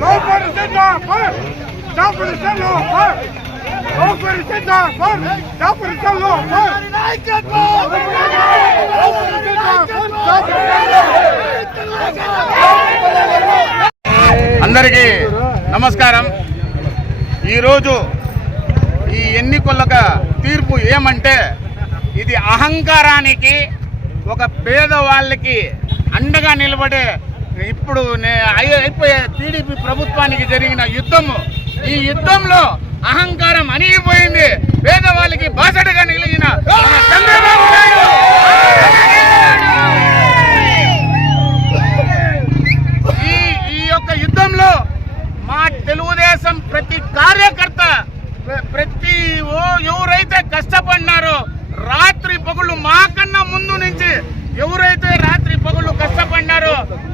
Go for the signal! Fire! Down for the signal! Fire! అందరికీ నమస్కారం. ఈరోజు ఈ ఎన్నికలకు తీర్పు ఏమంటే ఇది అహంకారానికి ఒక పేదవాళ్ళకి అండగా నిలబడే ఇప్పుడు నే- అయిపోయే టీడీపీ ప్రభుత్వానికి జరిగిన యుద్ధము. ఈ యుద్ధంలో అహంకారం అణిగిపోయింది. పేదవాళ్ళకి బాసటగా నిలిగిన చంద్రబాబు నాయుడు. ఈ ఈ యొక్క యుద్ధంలో మా తెలుగుదేశం ప్రతి కార్యకర్త ప్రతి ఓ ఎవరైతే కష్టపడినారో రాత్రి పగుళ్ళు మాకన్నా ముందు నుంచి ఎవరైతే రాత్రి పగులు కష్ట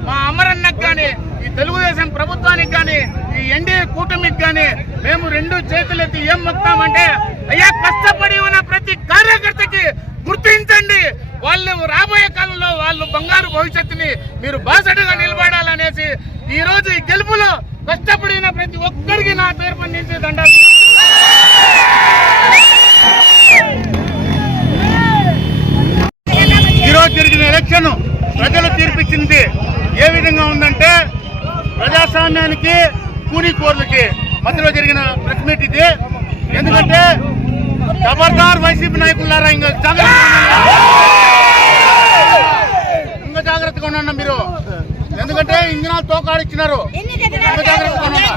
మా అమరన్నకు కానీ ఈ తెలుగుదేశం ప్రభుత్వానికి కానీ ఈ ఎన్డీఏ కూటమికి కానీ మేము రెండు చేతులెత్తి ఏం మొత్తామంటే అయ్యా కష్టపడి ఉన్న ప్రతి కార్యకర్తకి గుర్తించండి. వాళ్ళు రాబోయే కాలంలో వాళ్ళు బంగారు భవిష్యత్తుని మీరు బాసటగా నిలబడాలనేసి ఈ రోజు ఈ గెలుపులో కష్టపడిన ప్రతి ఒక్కరికి నా పేరు పండించే దండాలు ఈరోజు జరిగిన ఎలక్షన్ ప్రజలు తీర్పిచ్చింది ఏ విధంగా ఉందంటే ప్రజాస్వామ్యానికి కూలీకోర్లకి మధ్యలో జరిగిన ప్రెస్ మీట్ ఇది. ఎందుకంటే ఖబర్దార్ వైసీపీ నాయకులారా ఇంకా జాగ్రత్తగా ఉండండి. ఇంకా జాగ్రత్తగా ఉండండి మీరు. ఎందుకంటే ఇంజనాలు తోకాడిచ్చినారు. ఇంకా జాగ్రత్తగా ఉండండి.